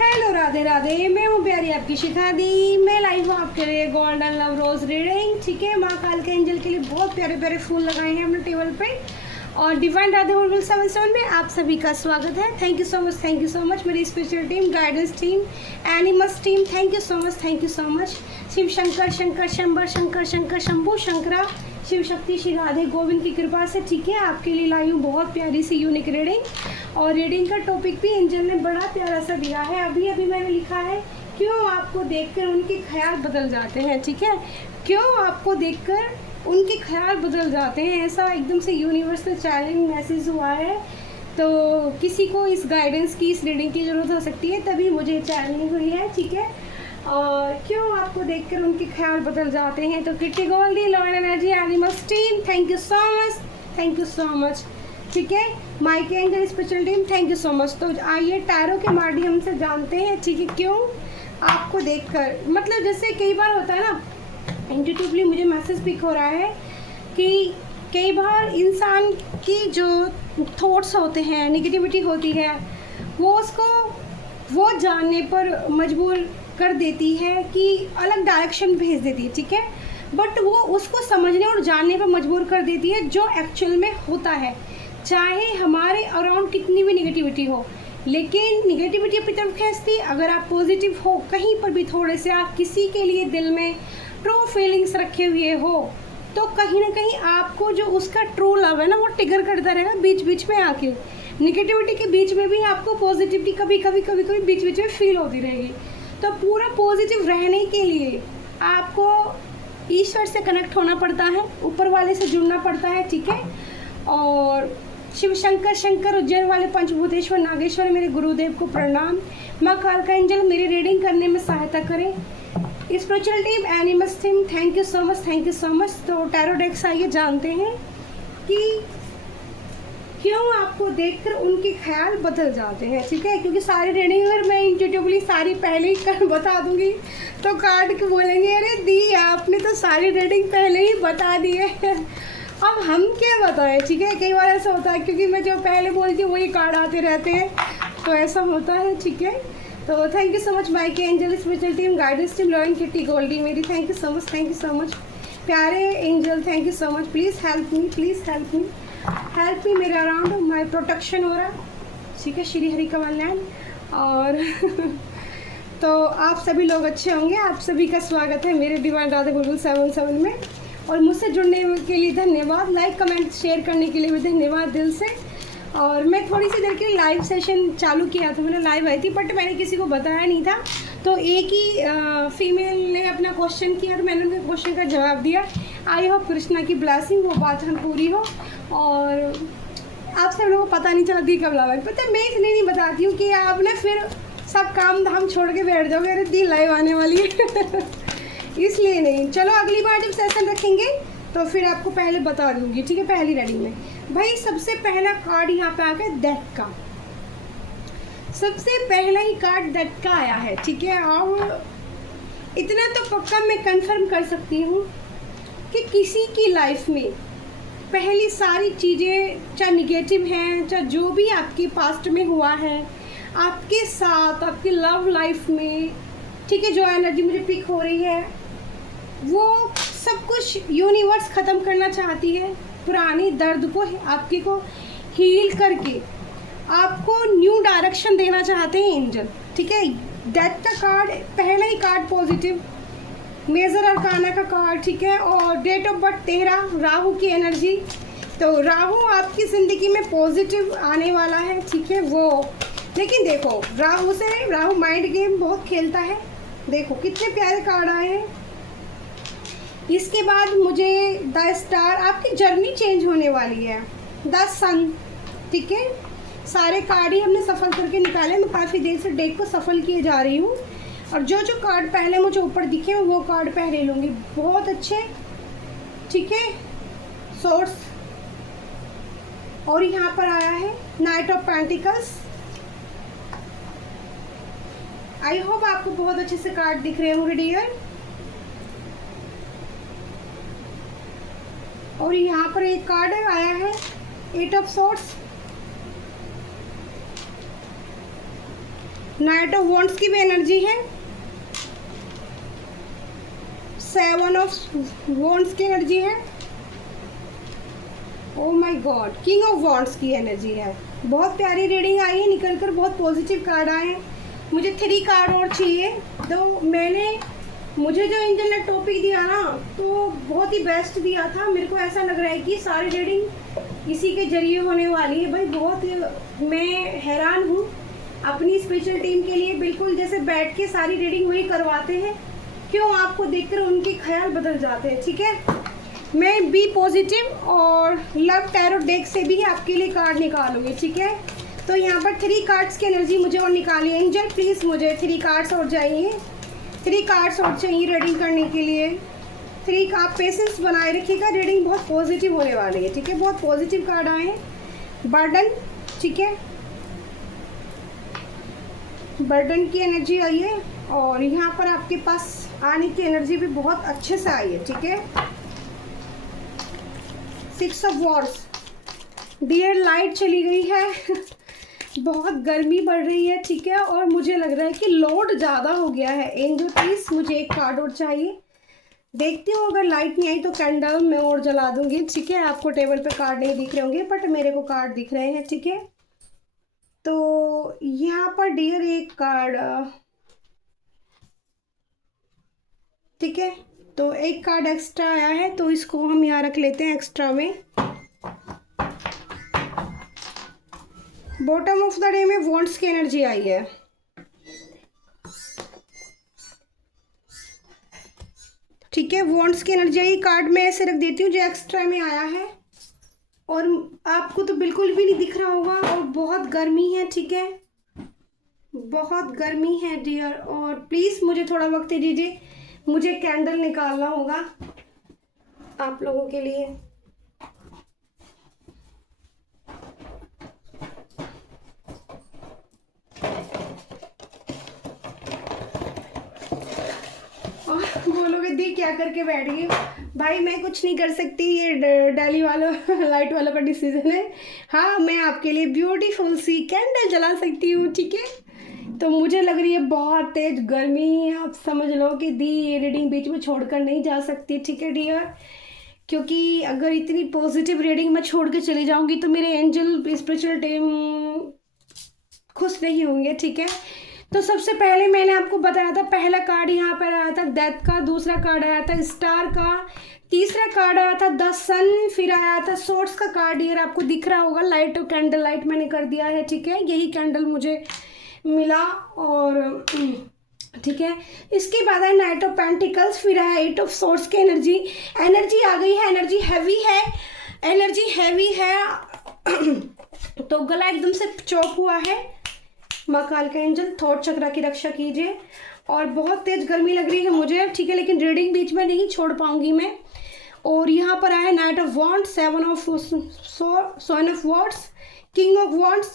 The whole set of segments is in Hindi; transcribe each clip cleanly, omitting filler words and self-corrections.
हेलो राधे राधे, मैं हूँ प्यारी आपकी शिखा दी। मैं लाइव हूँ आपके लिए गोल्डन लव रोज रीडिंग। ठीक है, माँ काल के एंजल के लिए बहुत प्यारे प्यारे फूल लगाए हैं हमने टेबल पे। और डिवाइन राधे होलबुल 77 में आप सभी का स्वागत है। Thank you so much, thank you so much मेरी special team, guidance team, animals team. Thank you so much, thank you so much. Shiv Shankar Shankar शंबर शंकर शंकर शंभू शंकरा शिव शक्ति श्री राधे गोविंद की कृपा से। ठीक है, आपके लिए लाई हूँ बहुत प्यारी सी यूनिक रीडिंग। और रीडिंग का टॉपिक भी एंजल ने बड़ा प्यारा सा दिया है। अभी अभी मैंने लिखा है, क्यों आपको देखकर उनके ख्याल बदल जाते हैं। ठीक है, क्यों आपको देखकर उनके ख्याल बदल जाते हैं, ऐसा एकदम से यूनिवर्सल चैलेंज मैसेज हुआ है। तो किसी को इस गाइडेंस की, इस रीडिंग की ज़रूरत हो सकती है, तभी मुझे चैलेंज हुई है। ठीक है, और क्यों आपको देखकर उनके ख्याल बदल जाते हैं। तो Kitty Goldie, lord energy, animals team, thank you so much, thank you so much. ठीक है, Mike angel special team, thank you so much. तो आइए टैरो के माध्यम से जानते हैं, ठीक है, क्यों आपको देखकर, मतलब जैसे कई बार होता है ना, इंट्यूटिवली मुझे मैसेज पिक हो रहा है कि कई बार इंसान की जो थॉट्स होते हैं, नेगेटिविटी होती है, वो उसको वो जानने पर मजबूर कर देती है कि अलग डायरेक्शन भेज देती है। ठीक है, बट वो उसको समझने और जानने पर मजबूर कर देती है जो एक्चुअल में होता है। चाहे हमारे अराउंड कितनी भी नेगेटिविटी हो, लेकिन नेगेटिविटी अपनी तरफ खींचती। अगर आप पॉजिटिव हो, कहीं पर भी थोड़े से आप किसी के लिए दिल में ट्रू फीलिंग्स रखे हुए हो, तो कहीं ना कहीं आपको जो उसका ट्रू लव है ना, वो ट्रिगर करता रहेगा बीच बीच में आके। निगेटिविटी के बीच में भी आपको पॉजिटिविटी कभी कभी बीच बीच में फील होती रहेगी। तो पूरा पॉजिटिव रहने के लिए आपको ईश्वर से कनेक्ट होना पड़ता है, ऊपर वाले से जुड़ना पड़ता है। ठीक है, और शिव शंकर शंकर उज्जैन वाले पंचभूतेश्वर नागेश्वर मेरे गुरुदेव को प्रणाम। माँ काल का एंजल मेरी रीडिंग करने में सहायता करें। Spiritual team, animals team, thank you so much, thank you so much. तो टैरो डेक्स आइए जानते हैं कि क्यों आपको देखकर उनके ख्याल बदल जाते हैं। ठीक है, क्योंकि सारी रीडिंग अगर मैं इंट्यूटिवली सारी पहले ही कर बता दूंगी तो कार्ड के बोलेंगे, अरे दी आपने तो सारी रीडिंग पहले ही बता दी है, अब हम क्या बताएं। ठीक है, कई बार ऐसा होता है, क्योंकि मैं जो पहले बोलती हूँ वही कार्ड आते रहते हैं, तो ऐसा होता है। ठीक है, तो thank you so much Mike angel spiritual team, guidance team, lion Kitty Goldie मेरी, thank you so much, thank you so much प्यारे angel, thank you so much. Please help me, please help me, help me, मेरे अराउंड माई प्रोटेक्शन हो रहा। ठीक है, श्री हरि कमल। और तो आप सभी लोग अच्छे होंगे। आप सभी का स्वागत है मेरे डिवाइन राधे होलबुल 77 में। और मुझसे जुड़ने के लिए धन्यवाद, लाइक कमेंट शेयर करने के लिए भी धन्यवाद दिल से। और मैं थोड़ी सी देर के लिए लाइव सेशन चालू किया था, मैंने लाइव आई थी, बट मैंने किसी को बताया नहीं था। तो एक ही फीमेल ने अपना क्वेश्चन किया और मैंने उनके क्वेश्चन का जवाब दिया। आई होप कृष्णा की ब्लेसिंग वो बात हम पूरी हो। और आप सब लोगों को पता नहीं चला दी कब लावा, पता मैं इसलिए नहीं बताती हूँ कि आप ना फिर सब काम धाम छोड़ के बैठ जाओगे, अरे दी लाइव आने वाली है इसलिए नहीं। चलो अगली बार जब सेशन रखेंगे तो फिर आपको पहले बता दूंगी। ठीक है, पहली रीडिंग में भाई सबसे पहला कार्ड यहाँ पे आ गया डेथ का। सबसे पहला ही कार्ड डेथ का आया है। ठीक है, और इतना तो पक्का मैं कंफर्म कर सकती हूँ कि किसी की लाइफ में पहली सारी चीज़ें, चाहे निगेटिव हैं, चाहे जो भी आपके पास्ट में हुआ है आपके साथ, आपकी लव लाइफ में, ठीक है, जो एनर्जी मुझे पिक हो रही है, वो सब कुछ यूनिवर्स ख़त्म करना चाहती है। पुरानी दर्द को आपके को हील करके आपको न्यू डायरेक्शन देना चाहते हैं एंजल। ठीक है, डेथ का कार्ड, पहला ही कार्ड पॉजिटिव, मेजर अरकाना का कार्ड। ठीक है, और डेट ऑफ बर्थ 13, राहु की एनर्जी। तो राहु आपकी ज़िंदगी में पॉजिटिव आने वाला है। ठीक है, वो लेकिन देखो राहु से, राहु माइंड गेम बहुत खेलता है। देखो कितने प्यारे कार्ड आए हैं। इसके बाद मुझे द स्टार, आपकी जर्नी चेंज होने वाली है। द सन। ठीक है, सारे कार्ड ही हमने सफल करके निकाले। मैं काफ़ी देर से डेक को सफल किए जा रही हूँ, और जो जो कार्ड पहले मुझे ऊपर दिखे वो कार्ड पहले लूँगी। बहुत अच्छे। ठीक है, सोर्स। और यहाँ पर आया है night of pentacles. I hope आपको बहुत अच्छे से कार्ड दिख रहे होंगे डियर। और यहाँ पर एक कार्ड आया है 8 of source. Night of wands की भी एनर्जी है, 7 ऑफ वॉन्ड्स की एनर्जी है, oh my God king of wands की एनर्जी है। बहुत प्यारी रीडिंग आई है, निकल कर बहुत पॉजिटिव कार्ड आए हैं। मुझे 3 कार्ड और चाहिए। तो मुझे जो एंजल ने टॉपिक दिया ना, तो बहुत ही बेस्ट दिया था। मेरे को ऐसा लग रहा है कि सारी रीडिंग इसी के जरिए होने वाली है। भाई बहुत मैं हैरान हूँ अपनी स्पेशल टीम के लिए। बिल्कुल जैसे बैठ के सारी रीडिंग वही करवाते हैं। क्यों आपको देखकर उनके ख्याल बदल जाते हैं। ठीक है, मैं बी पॉजिटिव और लव टैरो डेक से भी आपके लिए कार्ड निकालूंगी। ठीक है, तो यहाँ पर 3 कार्ड्स की एनर्जी मुझे और निकाली। एंजल प्लीज़ मुझे 3 कार्ड्स और चाहिए, 3 कार्ड्स और चाहिए रीडिंग करने के लिए। 3 आप पेशेंस बनाए रखिएगा, रीडिंग बहुत पॉजिटिव होने वाली है। ठीक है, बहुत पॉजिटिव कार्ड आए हैं। बर्डन, ठीक है, बर्डन की एनर्जी आई है और यहाँ पर आपके पास आने की एनर्जी भी बहुत अच्छे से आई है। ठीक है, 6 ऑफ वॉर्ड्स, डियर लाइट चली गई है बहुत गर्मी बढ़ रही है। ठीक है, और मुझे लग रहा है कि लोड ज़्यादा हो गया है। एंजल प्लीज़ मुझे 1 कार्ड और चाहिए। देखती हूँ अगर लाइट नहीं आई तो कैंडल मैं और जला दूंगी। ठीक है, आपको टेबल पे कार्ड नहीं दिख रहे होंगे बट मेरे को कार्ड दिख रहे हैं। ठीक है, तो यहाँ पर डियर 1 कार्ड, ठीक है, तो 1 कार्ड एक्स्ट्रा आया है तो इसको हम यहाँ रख लेते हैं एक्स्ट्रा में। बॉटम ऑफ द डे में वॉन्ड्स की एनर्जी आई है। ठीक है, वॉन्ड्स की एनर्जी आई। कार्ड में ऐसे रख देती हूँ जो एक्स्ट्रा में आया है और आपको तो बिल्कुल भी नहीं दिख रहा होगा और बहुत गर्मी है। ठीक है, बहुत गर्मी है डियर, और प्लीज़ मुझे थोड़ा वक्त दीजिए, मुझे कैंडल निकालना होगा आप लोगों के लिए। बोलोगे दी क्या करके बैठ गई। भाई मैं कुछ नहीं कर सकती, ये डेली वालों लाइट वालों का डिसीजन है। हाँ, मैं आपके लिए ब्यूटीफुल सी कैंडल जला सकती हूँ। ठीक है, तो मुझे लग रही है बहुत तेज गर्मी। आप समझ लो कि दी ये रीडिंग बीच में छोड़कर नहीं जा सकती। ठीक है डियर, क्योंकि अगर इतनी पॉजिटिव रीडिंग मैं छोड़ के चली जाऊंगी तो मेरे एंजल स्पिरिचुअल टीम खुश नहीं होंगे। ठीक है, तो सबसे पहले मैंने आपको बताया था, पहला कार्ड यहाँ पर आया था डेथ का, दूसरा कार्ड आया था स्टार का, तीसरा कार्ड आया था द सन, फिर आया था सोर्स का कार्ड। ये आपको दिख रहा होगा, लाइट और कैंडल लाइट मैंने कर दिया है। ठीक है, यही कैंडल मुझे मिला। और ठीक है, इसके बाद है नाइट ऑफ पेंटिकल्स, फिर है 8 ऑफ सोर्स की एनर्जी। एनर्जी आ गई है, एनर्जी हैवी है, एनर्जी हैवी है तो गला एकदम से चौक हुआ है। माँ काल का एंजल थॉट चक्रा की रक्षा कीजिए। और बहुत तेज गर्मी लग रही है मुझे। ठीक है, लेकिन रीडिंग बीच में नहीं छोड़ पाऊंगी मैं। और यहाँ पर आया night of wands, 7 of wands, king of wands,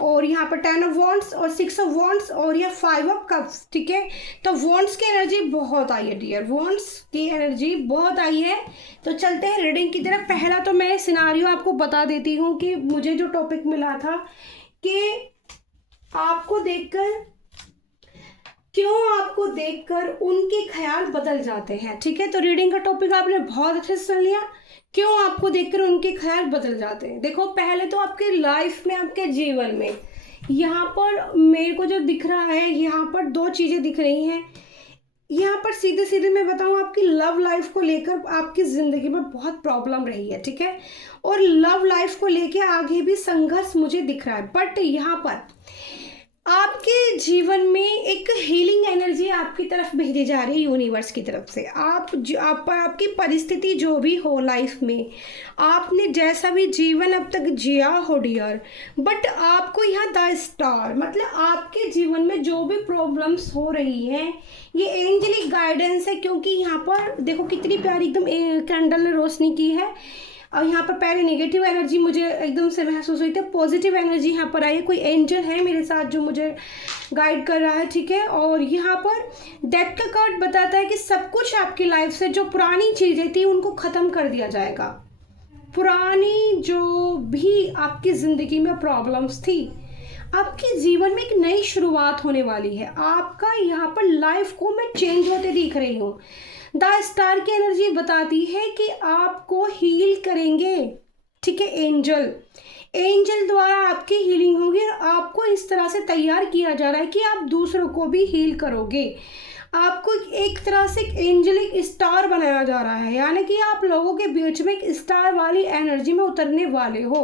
और यहाँ पर 10 ऑफ वॉन्ड्स और 6 ऑफ वॉन्ड्स और यह 5 ऑफ कप्स। ठीक है, तो वॉन्ड्स की एनर्जी बहुत आई है डियर, वॉन्ड्स की एनर्जी बहुत आई है। तो चलते हैं रीडिंग की तरफ। पहला तो मैं सिनारियो आपको बता देती हूँ कि मुझे जो टॉपिक मिला था कि आपको देखकर उनके ख्याल बदल जाते हैं। ठीक है, तो रीडिंग का टॉपिक आपने बहुत अच्छे से सुन लिया। क्यों आपको देखकर उनके ख्याल बदल जाते हैं। देखो, पहले तो आपके लाइफ में, आपके जीवन में, यहाँ पर मेरे को जो दिख रहा है, यहाँ पर 2 चीज़ें दिख रही हैं। यहाँ पर सीधे सीधे मैं बताऊँ, आपकी लव लाइफ को लेकर आपकी ज़िंदगी में बहुत प्रॉब्लम रही है। ठीक है, और लव लाइफ को लेकर आगे भी संघर्ष मुझे दिख रहा है। बट यहाँ पर आपके जीवन में एक हीलिंग एनर्जी आपकी तरफ भेजी जा रही है यूनिवर्स की तरफ से। आपकी परिस्थिति जो भी हो लाइफ में, आपने जैसा भी जीवन अब तक जिया हो डियर, बट आपको यहाँ द स्टार, मतलब आपके जीवन में जो भी प्रॉब्लम्स हो रही हैं, ये एंजेलिक गाइडेंस है। क्योंकि यहाँ पर देखो कितनी प्यारी एकदम कैंडल ने रोशनी की है। और यहाँ पर पहले नेगेटिव एनर्जी मुझे एकदम से महसूस हुई थी, पॉजिटिव एनर्जी यहाँ पर आई है। कोई एंजल है मेरे साथ जो मुझे गाइड कर रहा है। ठीक है, और यहाँ पर डेथ का कार्ड बताता है कि सब कुछ आपकी लाइफ से जो पुरानी चीज़ें थी उनको ख़त्म कर दिया जाएगा। पुरानी जो भी आपकी ज़िंदगी में प्रॉब्लम्स थी, आपके जीवन में एक नई शुरुआत होने वाली है। आपका यहाँ पर लाइफ को मैं चेंज होते दिख रही हूँ। द स्टार की एनर्जी बताती है कि आपको हील करेंगे, ठीक है। एंजल द्वारा आपकी हीलिंग होगी और आपको इस तरह से तैयार किया जा रहा है कि आप दूसरों को भी हील करोगे। आपको एक तरह से एक एंजलिक स्टार बनाया जा रहा है, यानी कि आप लोगों के बीच में एक स्टार वाली एनर्जी में उतरने वाले हो।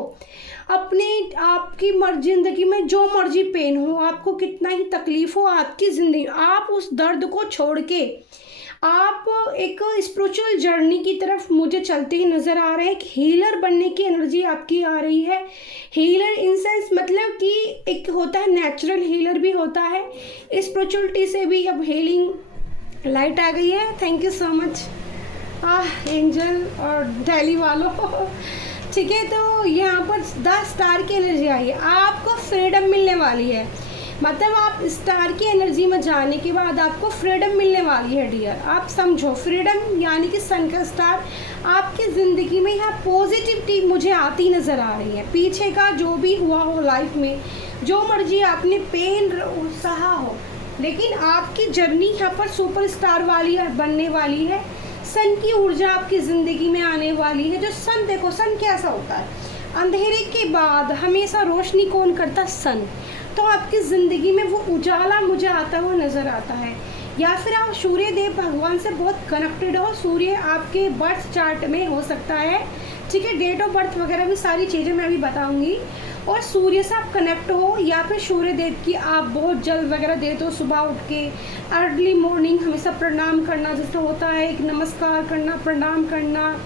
आपकी ज़िंदगी में जो मर्जी पेन हो, आपको कितना ही तकलीफ हो आपकी ज़िंदगी, आप उस दर्द को छोड़ के आप एक स्पिरिचुअल जर्नी की तरफ मुझे चलते ही नज़र आ रहे हैं। एक हीलर बनने की एनर्जी आपकी आ रही है। हीलर इन सेंस मतलब कि एक होता है नेचुरल हीलर भी होता है, स्पिरिचुअलिटी से भी अब हीलिंग लाइट आ गई है। Thank you so much angel और डेली वालों ठीक है। तो यहाँ पर द स्टार की एनर्जी आई है, आपको फ्रीडम मिलने वाली है। मतलब आप स्टार की एनर्जी में जाने के बाद आपको फ्रीडम मिलने वाली है डियर। आप समझो फ्रीडम यानी कि सन का स्टार आपकी ज़िंदगी में यहाँ पॉजिटिविटी मुझे आती नज़र आ रही है। पीछे का जो भी हुआ हो लाइफ में, जो मर्जी आपने पेन सहा हो, लेकिन आपकी जर्नी यहाँ पर सुपर स्टार वाली बनने वाली है। सन की ऊर्जा आपकी ज़िंदगी में आने वाली है। जो सन, देखो सन कैसा होता है, अंधेरे के बाद हमेशा रोशनी कौन करता? सन। तो आपकी ज़िंदगी में वो उजाला मुझे आता हुआ नज़र आता है। या फिर आप सूर्य देव भगवान से बहुत कनेक्टेड हो। सूर्य आपके बर्थ चार्ट में हो सकता है, ठीक है। डेट ऑफ बर्थ वगैरह भी सारी चीज़ें मैं अभी बताऊंगी। और सूर्य से आप कनेक्ट हो, या फिर सूर्य देव की आप बहुत जल वगैरह देते हो। सुबह उठ के अर्ली मॉर्निंग हमेशा प्रणाम करना, जैसे होता है एक नमस्कार करना, प्रणाम करना,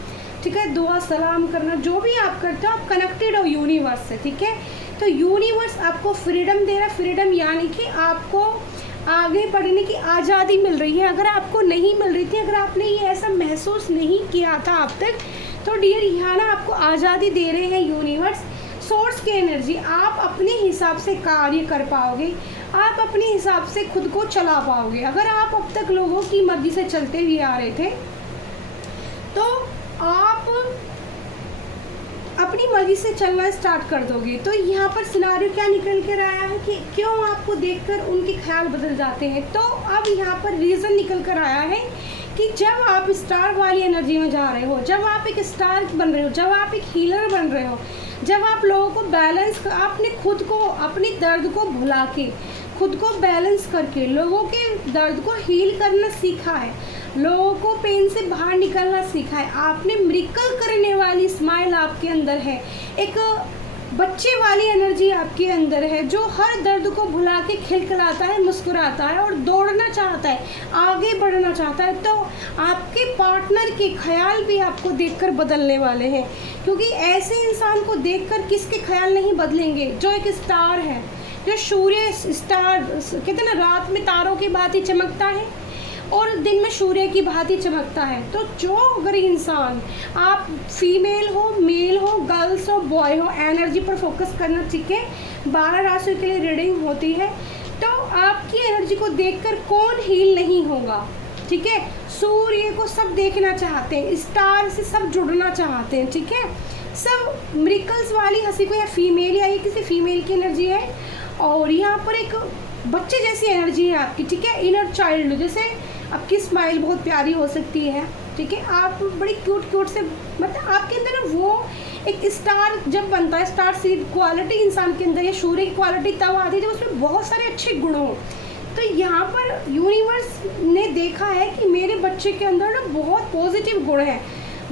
ठीक है, दुआ सलाम करना, जो भी आप करते हो आप कनेक्टेड हो यूनिवर्स से, ठीक है। तो यूनिवर्स आपको फ्रीडम दे रहा है। फ्रीडम यानी कि आपको आगे बढ़ने की आज़ादी मिल रही है। अगर आपको नहीं मिल रही थी, अगर आपने ये ऐसा महसूस नहीं किया था अब तक, तो डियर यहाँ ना आपको आज़ादी दे रहे हैं यूनिवर्स। सोर्स की एनर्जी, आप अपने हिसाब से कार्य कर पाओगे, आप अपने हिसाब से खुद को चला पाओगे। अगर आप अब तक लोगों की मर्जी से चलते हुए आ रहे थे, तो आप अपनी मर्जी से चलना स्टार्ट कर दोगे। तो यहाँ पर सिनारियो क्या निकल कर आया है कि क्यों आपको देखकर उनके ख्याल बदल जाते हैं। तो अब यहाँ पर रीज़न निकल कर आया है कि जब आप स्टार वाली एनर्जी में जा रहे हो, जब आप एक स्टार बन रहे हो, जब आप एक हीलर बन रहे हो, जब आप लोगों को बैलेंस, आपने खुद को अपनी दर्द को भुला के, खुद को बैलेंस करके लोगों के दर्द को हील करना सीखा है, लोगों को पेन से बाहर निकलना सीखा है। आपने मिरेकल करने वाली स्माइल आपके अंदर है, एक बच्चे वाली एनर्जी आपके अंदर है, जो हर दर्द को भुला के खिलखिलाता है, मुस्कुराता है और दौड़ना चाहता है, आगे बढ़ना चाहता है। तो आपके पार्टनर के ख्याल भी आपको देखकर बदलने वाले हैं, क्योंकि ऐसे इंसान को देखकर किसके ख्याल नहीं बदलेंगे? जो एक स्टार है, जो सूर्य स्टार कहते हैं ना, रात में तारों की भांति चमकता है और दिन में सूर्य की भांति चमकता है। तो जो अगर इंसान, आप फीमेल हो, मेल हो, गर्ल्स हो, बॉय हो, एनर्जी पर फोकस करना, ठीक है। 12 राशियों के लिए रीडिंग होती है। तो आपकी एनर्जी को देखकर कौन हील नहीं होगा, ठीक है। सूर्य को सब देखना चाहते हैं, स्टार से सब जुड़ना चाहते हैं, ठीक है। सब मिरेकल्स वाली हंसी को, या फीमेल, या ये किसी फीमेल की एनर्जी है। और यहाँ पर एक बच्चे जैसी एनर्जी है आपकी, ठीक है। इनर चाइल्ड, जैसे आपकी स्माइल बहुत प्यारी हो सकती है, ठीक है। आप बड़ी क्यूट से, मतलब आपके अंदर ना वो एक स्टार जब बनता है, स्टार सीड क्वालिटी इंसान के अंदर, या सूर्य की क्वालिटी तब आती है जब उसमें बहुत सारे अच्छे गुण हों। तो यहाँ पर यूनिवर्स ने देखा है कि मेरे बच्चे के अंदर ना बहुत पॉजिटिव गुण हैं,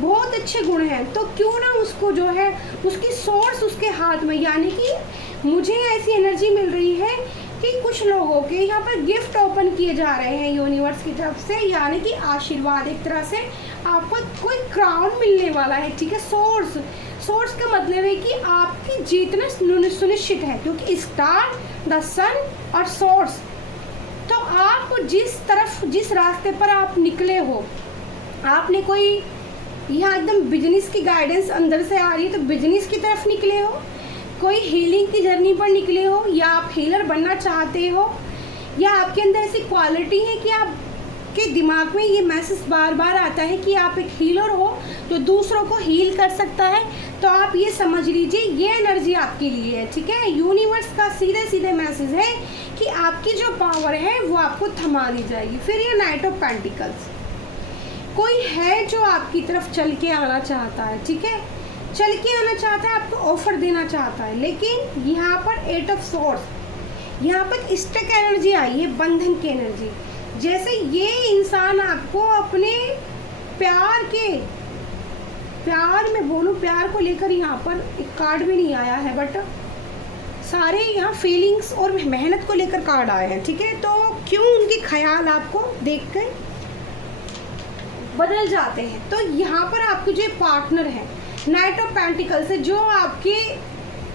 बहुत अच्छे गुण हैं, तो क्यों ना उसको जो है उसकी सोर्स उसके हाथ में, यानी कि मुझे ऐसी एनर्जी मिल रही है कि कुछ लोगों के यहाँ पर गिफ्ट ओपन किए जा रहे हैं यूनिवर्स की तरफ से, यानी कि आशीर्वाद, एक तरह से आपको कोई क्राउन मिलने वाला है, ठीक है। सोर्स का मतलब है कि आपकी जीतना सुनिश्चित है, क्योंकि स्टार, द सन और सोर्स। तो आप जिस रास्ते पर आप निकले हो, आपने कोई यहाँ एकदम बिजनेस की गाइडेंस अंदर से आ रही है तो बिजनेस की तरफ निकले हो, कोई हीलिंग की जर्नी पर निकले हो, या आप हीलर बनना चाहते हो, या आपके अंदर ऐसी क्वालिटी है कि आप आपके दिमाग में ये मैसेज बार बार आता है कि आप एक हीलर हो जो दूसरों को हील कर सकता है, तो आप ये समझ लीजिए ये एनर्जी आपके लिए है, ठीक है। यूनिवर्स का सीधे सीधे मैसेज है कि आपकी जो पावर है वो आपको थमा दी जाएगी। फिर ये नाइट ऑफ पेंटिकल्स, कोई है जो आपकी तरफ चल के आना चाहता है, ठीक है, चल के आना चाहता है, आपको ऑफर देना चाहता है, लेकिन यहाँ पर एट ऑफ सोर्स, यहाँ पर स्टक एनर्जी आई है, बंधन की एनर्जी। जैसे ये इंसान आपको अपने प्यार में बोलूं, प्यार को लेकर यहाँ पर एक कार्ड भी नहीं आया है, बट सारे यहाँ फीलिंग्स और मेहनत को लेकर कार्ड आए हैं, ठीक है। तो क्यों उनके ख्याल आपको देखकर बदल जाते हैं। तो यहाँ पर आपके जो पार्टनर है नाइट ऑफ पेंटिकल्स से, जो आपके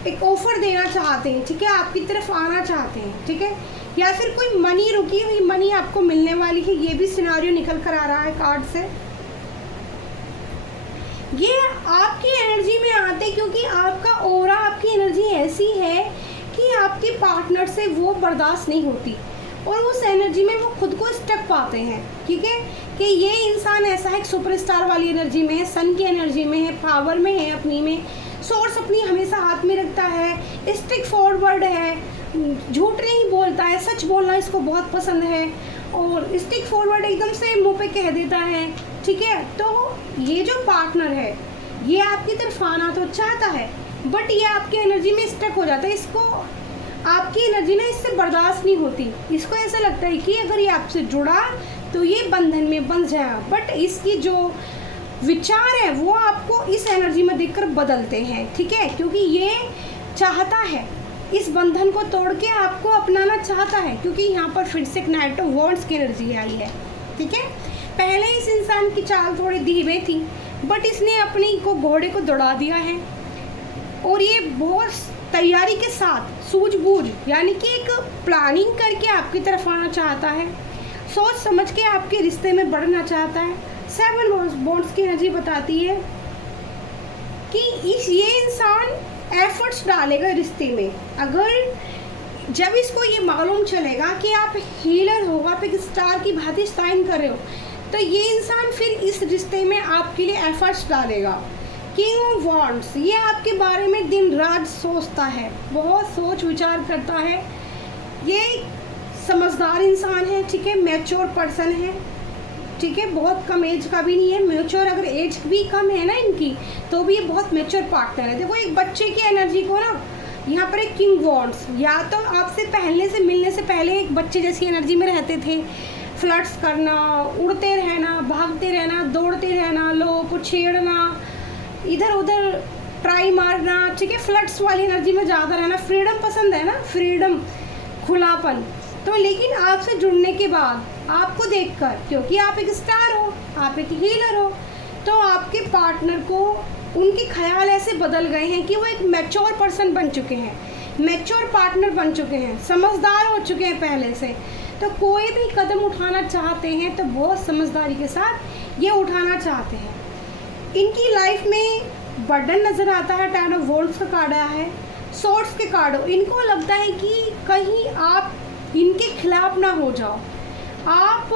एक ऑफर देना चाहते हैं, ठीक है, आपकी तरफ आना चाहते हैं, ठीक है, या फिर कोई मनी, रुकी हुई मनी आपको मिलने वाली है, ये भी सिनारियो निकल कर आ रहा है कार्ड से। ये आपकी एनर्जी में आते क्योंकि आपका ऑरा, आपकी एनर्जी ऐसी है कि आपके पार्टनर से वो बर्दाश्त नहीं होती और उस एनर्जी में वो खुद को स्टक पाते हैं, ठीक है, कि ये इंसान ऐसा है, सुपरस्टार वाली एनर्जी में है, सन की एनर्जी में है, पावर में है, अपनी में सोर्स अपनी हमेशा हाथ में रखता है, स्ट्रिक फॉरवर्ड है, झूठ नहीं बोलता है, सच बोलना इसको बहुत पसंद है और स्टिक फॉरवर्ड एकदम से मुंह पे कह देता है, ठीक है। तो ये जो पार्टनर है ये आपकी तरफ आना तो चाहता है, बट ये आपकी एनर्जी में स्टक हो जाता है, इसको आपकी एनर्जी ना इससे बर्दाश्त नहीं होती, इसको ऐसा लगता है कि अगर ये आपसे जुड़ा तो ये बंधन में बंध जाएगा, बट इसकी जो विचार है वो आपको इस एनर्जी में देखकर बदलते हैं, ठीक है, क्योंकि ये चाहता है इस बंधन को तोड़ के आपको अपनाना चाहता है, क्योंकि यहाँ पर फिर से एक नाइट ऑफ वॉन्ड्स की एनर्जी आई है, ठीक है। पहले इस इंसान की चाल थोड़ी धीमे थी, बट इसने अपनी को घोड़े को दौड़ा दिया है और ये बहुत तैयारी के साथ सूझबूझ यानी कि एक प्लानिंग करके आपकी तरफ आना चाहता है, सोच समझ के आपके रिश्ते में बढ़ना चाहता है। 7 बॉन्ड्स की एनर्जी बताती है कि ये इंसान एफर्ट्स डालेगा रिश्ते में। अगर जब इसको ये मालूम चलेगा कि आप हीलर हो, आप एक स्टार की भांति साइन कर रहे हो, तो ये इंसान फिर इस रिश्ते में आपके लिए एफर्ट्स डालेगा। किंग ऑफ वॉन्ड्स, ये आपके बारे में दिन रात सोचता है, बहुत सोच विचार करता है, ये समझदार इंसान है, ठीक है, मैच्योर पर्सन है, ठीक है, बहुत कम एज का भी नहीं है, मैच्योर अगर एज भी कम है ना इनकी तो भी ये बहुत मैच्योर पार्टनर है। देखो एक बच्चे की एनर्जी को ना यहाँ पर एक किंग वॉन्ड्स, या तो आपसे पहले से मिलने से पहले एक बच्चे जैसी एनर्जी में रहते थे, फ्लर्ट्स करना, उड़ते रहना, भागते रहना, दौड़ते रहना, लोगों को छेड़ना, इधर उधर ट्राई मारना, ठीक है, फ्लर्ट्स वाली एनर्जी में ज़्यादा रहना, फ्रीडम पसंद है ना, फ्रीडम, खुलापन। तो लेकिन आपसे जुड़ने के बाद आपको देखकर, क्योंकि आप एक स्टार हो, आप एक हीलर हो, तो आपके पार्टनर को उनके ख्याल ऐसे बदल गए हैं कि वो एक मैच्योर पर्सन बन चुके हैं, मैच्योर पार्टनर बन चुके हैं, समझदार हो चुके हैं पहले से। तो कोई भी कदम उठाना चाहते हैं तो बहुत समझदारी के साथ ये उठाना चाहते हैं। इनकी लाइफ में बर्डन नज़र आता है, 10 ऑफ वॉन्ड्स का कार्ड आया है, सोर्ड्स के कार्ड हो। इनको लगता है कि कहीं आप इनके खिलाफ ना हो जाओ, आप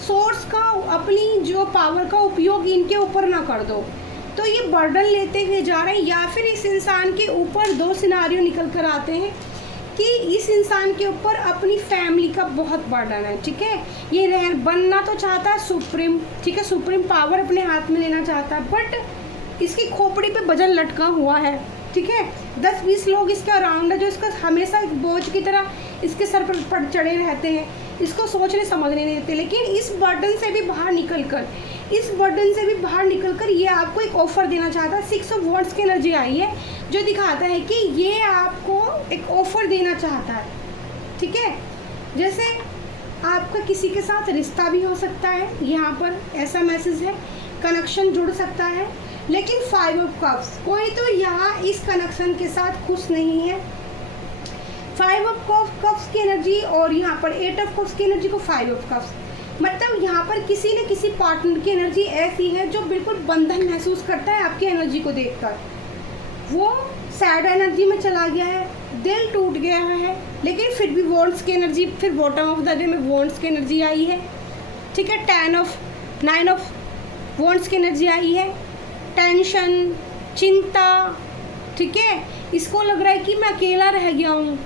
सोर्स का अपनी जो पावर का उपयोग इनके ऊपर ना कर दो, तो ये बर्डन लेते हुए जा रहे हैं। या फिर इस इंसान के ऊपर 2 सिनारियो निकल कर आते हैं कि इस इंसान के ऊपर अपनी फैमिली का बहुत बर्डन है, ठीक है, ये बनना तो चाहता है सुप्रीम, ठीक है, सुप्रीम पावर अपने हाथ में लेना चाहता है, बट इसकी खोपड़ी पे वजन लटका हुआ है, ठीक है, 10-20 लोग इसके अराउंड है जो इसका हमेशा एक बोझ की तरह इसके सर पर चढ़े रहते हैं, इसको सोचने समझने नहीं देते। लेकिन इस बर्डन से भी बाहर निकलकर ये आपको एक ऑफ़र देना चाहता है। 6 ऑफ वॉन्ड्स की एनर्जी आई है जो दिखाता है कि ये आपको एक ऑफ़र देना चाहता है, ठीक है। जैसे आपका किसी के साथ रिश्ता भी हो सकता है, यहाँ पर ऐसा मैसेज है, कनेक्शन जुड़ सकता है, लेकिन 5 ऑफ कप्स, कोई तो यहाँ इस कनेक्शन के साथ खुश नहीं है। 5 ऑफ कप्स की एनर्जी और यहाँ पर 8 ऑफ कप्स की एनर्जी को 5 ऑफ कप्स, मतलब यहाँ पर किसी न किसी पार्टनर की एनर्जी ऐसी है जो बिल्कुल बंधन महसूस करता है आपकी एनर्जी को देखकर। वो सैड एनर्जी में चला गया है, दिल टूट गया है, लेकिन फिर भी वॉन्ड्स की एनर्जी, फिर बॉटम ऑफ द डे में वॉन्ड्स की एनर्जी आई है, ठीक है। 9 ऑफ वॉन्ड्स की एनर्जी आई है, टेंशन, चिंता, ठीक है। इसको लग रहा है कि मैं अकेला रह गया हूँ,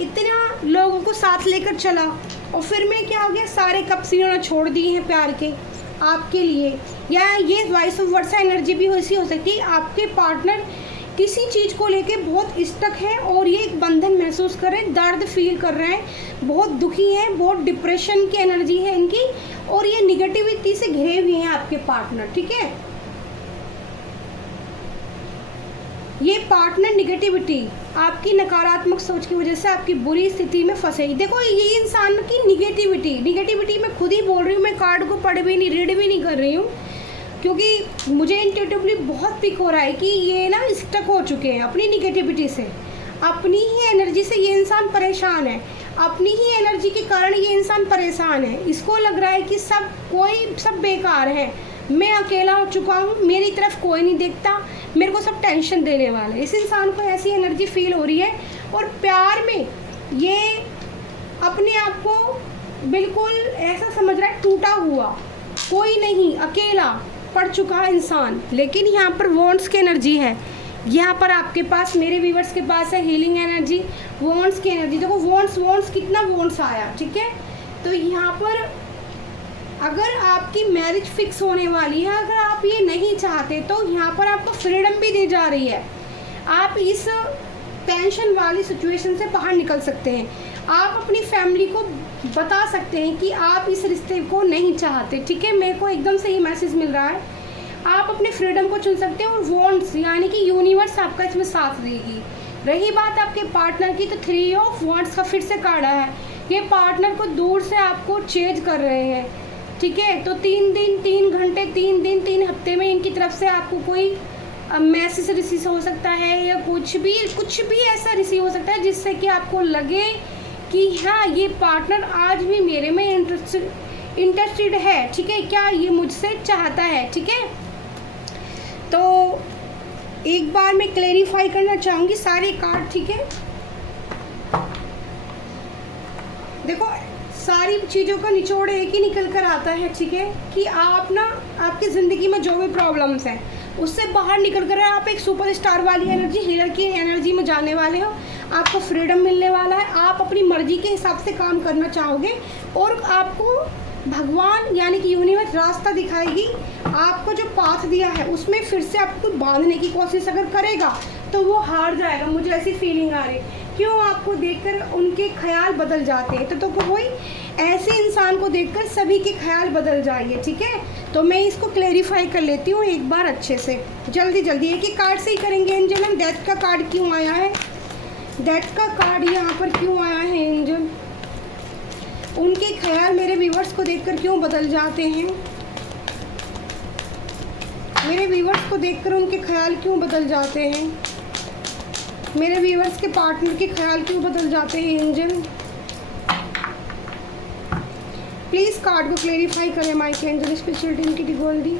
इतना लोगों को साथ लेकर चला और फिर मैं क्या हो गया, सारे कप्स इन्होंने छोड़ दिए हैं प्यार के आपके लिए। या ये वाइस ऑफ वर्सा एनर्जी भी ऐसी हो सकती है, आपके पार्टनर किसी चीज़ को लेके बहुत स्टक है और ये एक बंधन महसूस कर रहे हैं, दर्द फील कर रहे हैं, बहुत दुखी हैं, बहुत डिप्रेशन की एनर्जी है इनकी और ये निगेटिविटी से घिरे हुए हैं आपके पार्टनर, ठीक है। ये पार्टनर निगेटिविटी, आपकी नकारात्मक सोच की वजह से आपकी बुरी स्थिति में फंसे। देखो ये इंसान की निगेटिविटी मैं खुद ही बोल रही हूँ, मैं कार्ड को पढ़ भी नहीं, रीड भी नहीं कर रही हूँ, क्योंकि मुझे इंट्यूटिवली बहुत पिक हो रहा है कि ये ना स्टक हो चुके हैं अपनी निगेटिविटी से, अपनी ही एनर्जी से ये इंसान परेशान है, अपनी ही एनर्जी के कारण ये इंसान परेशान है। इसको लग रहा है कि सब बेकार है, मैं अकेला हो चुका हूँ, मेरी तरफ कोई नहीं देखता, मेरे को सब टेंशन देने वाले। इस इंसान को ऐसी एनर्जी फील हो रही है और प्यार में ये अपने आप को बिल्कुल ऐसा समझ रहा है टूटा हुआ, कोई नहीं, अकेला पड़ चुका है इंसान। लेकिन यहाँ पर वॉन्ड्स की एनर्जी है, यहाँ पर आपके पास, मेरे व्यूवर्स के पास है हीलिंग एनर्जी, वॉन्ड्स की एनर्जी। देखो वॉन्ड्स कितना वॉन्ड्स आया, ठीक है। तो यहाँ पर अगर आपकी मैरिज फिक्स होने वाली है, अगर आप ये नहीं चाहते तो यहाँ पर आपको फ्रीडम भी दी जा रही है, आप इस टेंशन वाली सिचुएशन से बाहर निकल सकते हैं। आप अपनी फैमिली को बता सकते हैं कि आप इस रिश्ते को नहीं चाहते, ठीक है। मेरे को एकदम से ये मैसेज मिल रहा है, आप अपने फ्रीडम को चुन सकते हैं और वॉन्ड्स यानी कि यूनिवर्स आपका इसमें साथ देगी। रही बात आपके पार्टनर की, तो 3 ऑफ वॉन्ड्स का फिर से कार्ड है, ये पार्टनर को दूर से आपको चेंज कर रहे हैं, ठीक है। तो 3 दिन 3 घंटे 3 दिन 3 हफ्ते में इनकी तरफ से आपको कोई मैसेज रिसीव हो सकता है या कुछ भी ऐसा रिसीव हो सकता है जिससे कि आपको लगे कि हाँ ये पार्टनर आज भी मेरे में इंटरेस्टेड है, ठीक है, क्या ये मुझसे चाहता है, ठीक है। तो एक बार मैं क्लेरिफाई करना चाहूँगी सारे कार्ड, ठीक है। देखो सारी चीज़ों का निचोड़ एक ही निकल कर आता है, ठीक है, कि आप ना आपकी ज़िंदगी में जो भी प्रॉब्लम्स हैं उससे बाहर निकल कर आप एक सुपरस्टार वाली एनर्जी, हीलर की एनर्जी में जाने वाले हो। आपको फ्रीडम मिलने वाला है, आप अपनी मर्जी के हिसाब से काम करना चाहोगे और आपको भगवान यानी कि यूनिवर्स रास्ता दिखाएगी। आपको जो पाथ दिया है उसमें फिर से आपको बांधने की कोशिश अगर करेगा तो वो हार जाएगा, मुझे ऐसी फीलिंग आ रही। क्यों? आपको देखकर उनके ख्याल बदल जाते हैं, तो कोई ऐसे इंसान को देखकर सभी के ख्याल बदल जाएंगे, ठीक है। तो मैं इसको क्लेरिफाई कर लेती हूँ एक बार अच्छे से, जल्दी एक ही कार्ड से ही करेंगे। एंजल, हम डेथ का कार्ड क्यों आया है, डेथ का कार्ड यहाँ पर क्यों आया है एंजल, उनके ख्याल मेरे व्यूवर्स को देखकर क्यों बदल जाते हैं, मेरे व्यूवर्स को देखकर उनके ख्याल क्यों बदल जाते हैं, मेरे व्यूवर्स के पार्टनर के ख्याल क्यों बदल जाते हैं एंजल। प्लीज़ कार्ड को क्लेरिफाई करें माइक एंजल, स्पेशल टीम की गोल्डी,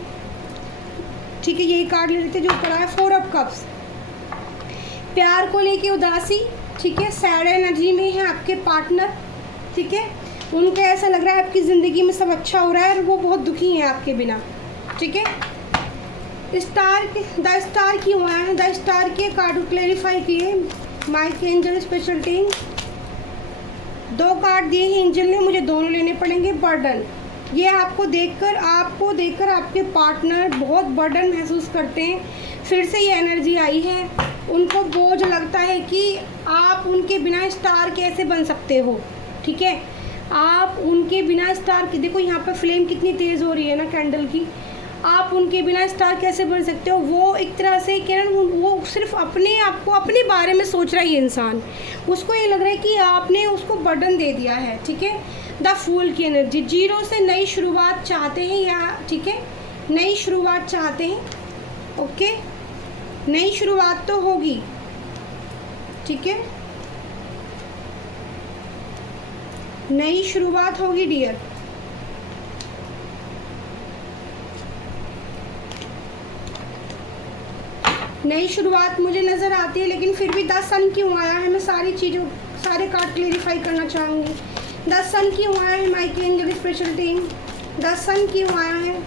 ठीक है। यही कार्ड ले लेते जो ऊपर आया, 4 ऑफ कप्स, प्यार को लेके उदासी, ठीक है, सैड एनर्जी में है आपके पार्टनर, ठीक है। उनको ऐसा लग रहा है आपकी ज़िंदगी में सब अच्छा हो रहा है और वो बहुत दुखी हैं आपके बिना, ठीक है। द स्टार क्यों आया है, द स्टार के कार्ड को क्लेरिफाई किए Mike angel special team. 2 card दिए हैं एंजल ने, मुझे दोनों लेने पड़ेंगे। बर्डन, ये आपको देखकर आपके पार्टनर बहुत बर्डन महसूस करते हैं, फिर से ये एनर्जी आई है, उनको बोझ लगता है कि आप उनके बिना स्टार कैसे बन सकते हो, ठीक है। आप उनके बिना स्टार की, देखो यहाँ पर फ्लेम कितनी तेज़ हो रही है ना कैंडल की, आप उनके बिना स्टार कैसे बन सकते हो। वो एक तरह से क्या, वो सिर्फ अपने आप को अपने बारे में सोच रहा है ये इंसान, उसको ये लग रहा है कि आपने उसको बर्डन दे दिया है, ठीक है। द फूल की एनर्जी, 0 से नई शुरुआत चाहते हैं या, ठीक है, नई शुरुआत चाहते हैं, ओके, नई शुरुआत तो होगी, ठीक है, नई शुरुआत होगी डियर। नई शुरुआत मुझे नज़र आती है, लेकिन फिर भी 10 सन क्यों आया है, मैं सारे कार्ड क्लेरिफाई करना चाहूँगी। 10 सन क्यों आया है Mike angel special team. The sun क्यों आया है?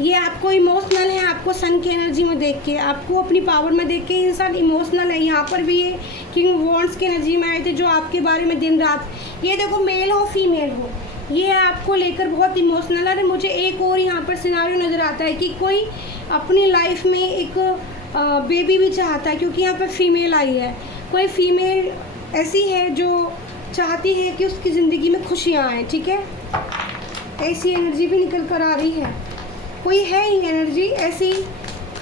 ये आपको इमोशनल है, आपको सन की एनर्जी में देख के, आपको अपनी पावर में देख के इंसान इमोशनल है। यहाँ पर भी ये किंग वॉन्ड्स की एनर्जी में आए थे जो आपके बारे में दिन रात, ये देखो मेल हो फीमेल हो, ये आपको लेकर बहुत इमोशनल है। मुझे एक और यहाँ पर सिनारियो नज़र आता है कि कोई अपनी लाइफ में एक बेबी भी चाहता है, क्योंकि यहाँ पर फीमेल आई है। कोई फीमेल ऐसी है जो चाहती है कि उसकी ज़िंदगी में खुशियाँ आएँ, ठीक है, ऐसी एनर्जी भी निकल कर आ रही है। कोई है ही एनर्जी ऐसी,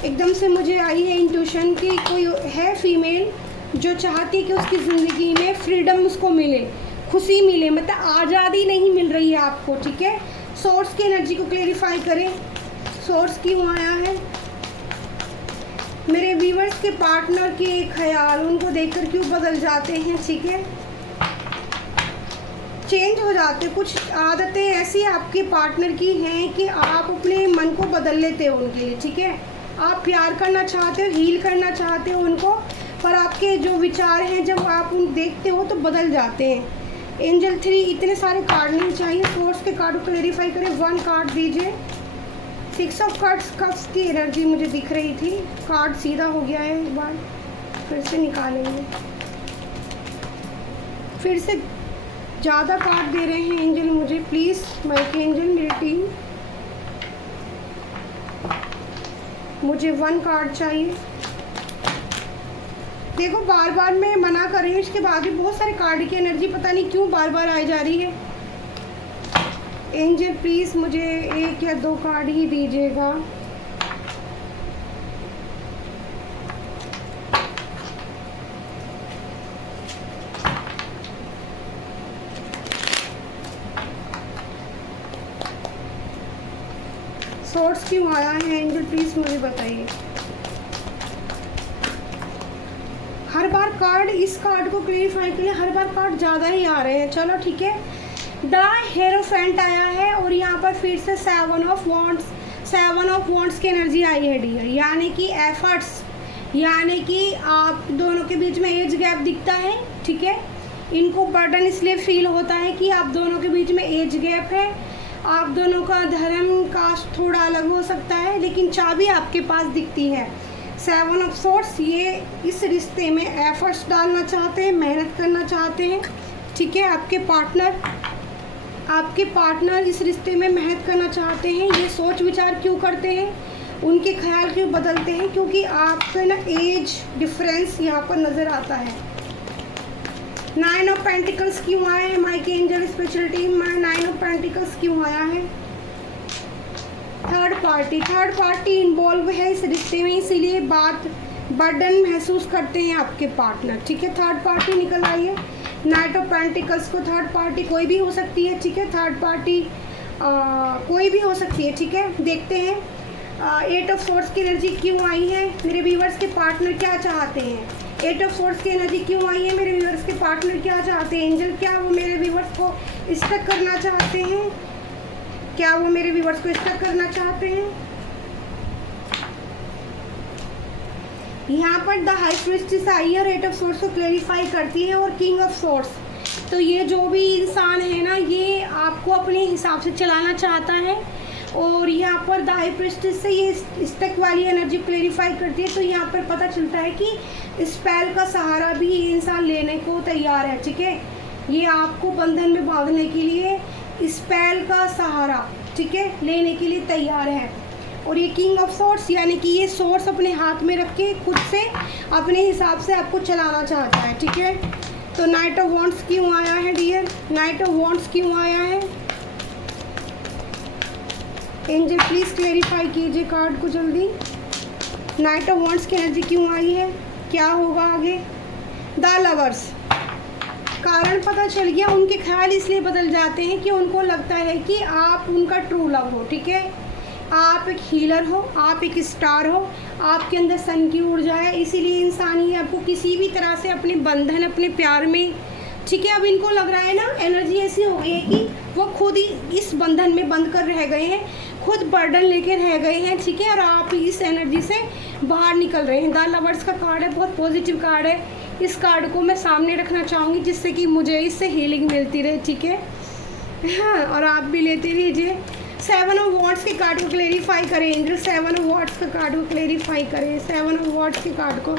एकदम से मुझे आई है इंट्यूशन कि कोई है फीमेल जो चाहती है कि उसकी ज़िंदगी में फ्रीडम उसको मिले, खुशी मिले, मतलब आज़ादी नहीं मिल रही है आपको, ठीक है। सोर्स की एनर्जी को क्लेरिफाई करें, सोर्स क्यों आया है? मेरे व्यूअर्स के पार्टनर के ख्याल उनको देखकर क्यों बदल जाते हैं, ठीक है, चेंज हो जाते। कुछ आदतें ऐसी आपके पार्टनर की हैं कि आप अपने मन को बदल लेते हो उनके लिए, ठीक है। आप प्यार करना चाहते हो, हील करना चाहते हो उनको, पर आपके जो विचार हैं जब आप उन देखते हो तो बदल जाते हैं। एंजल 3 इतने सारे कार्ड नहीं चाहिए, सोर्स के कार्ड को क्लेरिफाई करें। 1 कार्ड दीजिए। 6 ऑफ कार्ड्स कप्स की एनर्जी मुझे दिख रही थी, कार्ड सीधा हो गया है, एक बार फिर से निकालेंगे। फिर से ज़्यादा कार्ड दे रहे हैं एंजल मुझे, प्लीज़ माइक एंजल, मेरी टीम, मुझे 1 कार्ड चाहिए। देखो बार बार मैं मना कर रही हूँ, इसके बाद भी बहुत सारे कार्ड की एनर्जी पता नहीं क्यों बार बार आई जा रही है। एंजल प्लीज़ मुझे 1 या 2 कार्ड ही दीजिएगा। सोर्स क्यों आया है एंजल, प्लीज़ मुझे बताइए। हर बार कार्ड, इस कार्ड को क्लेरिफाई के लिए हर बार कार्ड ज़्यादा ही आ रहे हैं। चलो ठीक है, द हेरोफेंट आया है और यहाँ पर फिर से 7 ऑफ वॉन्ड्स की एनर्जी आई है डियर, यानी कि एफर्ट्स, यानी कि आप दोनों के बीच में एज गैप दिखता है, ठीक है। इनको बर्डन इसलिए फील होता है कि आप दोनों के बीच में एज गैप है, आप दोनों का धर्म कास्ट थोड़ा अलग हो सकता है, लेकिन चाबी आपके पास दिखती है। 7 ऑफ सोर्स, ये इस रिश्ते में एफर्ट्स डालना चाहते हैं, मेहनत करना चाहते हैं, ठीक है। आपके पार्टनर इस रिश्ते में मेहनत करना चाहते हैं। ये सोच विचार क्यों करते हैं, उनके ख्याल क्यों बदलते हैं, क्योंकि आपका ना एज डिफरेंस यहाँ पर नज़र आता है। 9 ऑफ पेंटिकल्स क्यों आया है माइक एंजल स्पेशल टीम में? 9 ऑफ पेंटिकल्स क्यों आया है? थर्ड पार्टी इन्वॉल्व है इस रिश्ते में, इसीलिए बर्डन महसूस करते हैं आपके पार्टनर, ठीक है। थर्ड पार्टी निकल आई है। नाइट ऑफ पेंटिकल्स को थर्ड पार्टी कोई भी हो सकती है, ठीक है। थर्ड पार्टी कोई भी हो सकती है, ठीक है। देखते हैं 8 ऑफ सोर्स की एनर्जी क्यों आई है, मेरे व्यूवर्स के पार्टनर क्या चाहते हैं। 8 ऑफ सोर्स की एनर्जी क्यों आई है, मेरे व्यूवर्स के पार्टनर क्या चाहते हैं। एंजल क्या वो मेरे व्यूवर्स को स्टक करना चाहते हैं, क्या वो मेरे व्यूवर्स को स्टक करना चाहते हैं। यहाँ पर द हाई प्रीस्टेस आई है और 8 ऑफ सोर्स को क्लेरिफाई करती है और किंग ऑफ सोर्स। तो ये जो भी इंसान है ना, ये आपको अपने हिसाब से चलाना चाहता है और यहाँ पर द हाई प्रीस्टेस से ये स्टक वाली एनर्जी क्लेरिफाई करती है। तो यहाँ पर पता चलता है कि स्पेल का सहारा भी ये इंसान लेने को तैयार है, ठीक है। ये आपको बंधन में बांधने के लिए स्पेल का सहारा, ठीक है, लेने के लिए तैयार है। और ये किंग ऑफ सोर्स, यानी कि ये सोर्स अपने हाथ में रख के खुद से अपने हिसाब से आपको चलाना चाहता है, ठीक है। तो नाइट ऑफ वॉन्ड्स क्यों आया है डियर, नाइट ऑफ वॉन्ड्स क्यों आया है। एंजल प्लीज़ क्लेरिफाई कीजिए कार्ड को जल्दी। नाइट ऑफ वॉन्ड्स की एनर्जी क्यों आई है, क्या होगा आगे। द लवर्स, कारण पता चल गया, उनके ख्याल इसलिए बदल जाते हैं कि उनको लगता है कि आप उनका ट्रू लव हो, ठीक है। आप एक हीलर हो, आप एक स्टार हो, आपके अंदर सन की ऊर्जा है, इसीलिए इंसान ही आपको किसी भी तरह से अपने बंधन, अपने प्यार में, ठीक है। अब इनको लग रहा है ना, एनर्जी ऐसी हो गई है कि वो खुद ही इस बंधन में बंद कर रह गए हैं, खुद बर्डन लेके रह गए हैं, ठीक है। और आप इस एनर्जी से बाहर निकल रहे हैं। द लवर्स का कार्ड है, बहुत पॉजिटिव कार्ड है। इस कार्ड को मैं सामने रखना चाहूँगी जिससे कि मुझे इससे हीलिंग मिलती रहे, ठीक है। हाँ, और आप भी लेते रहिए। 7 ऑफ वॉट्स के कार्ड को क्लेरिफाई करें एंजल, 7 ऑफ वॉट्स का कार्ड को क्लेरिफाई करें, 7 ऑफ वॉट्स के कार्ड को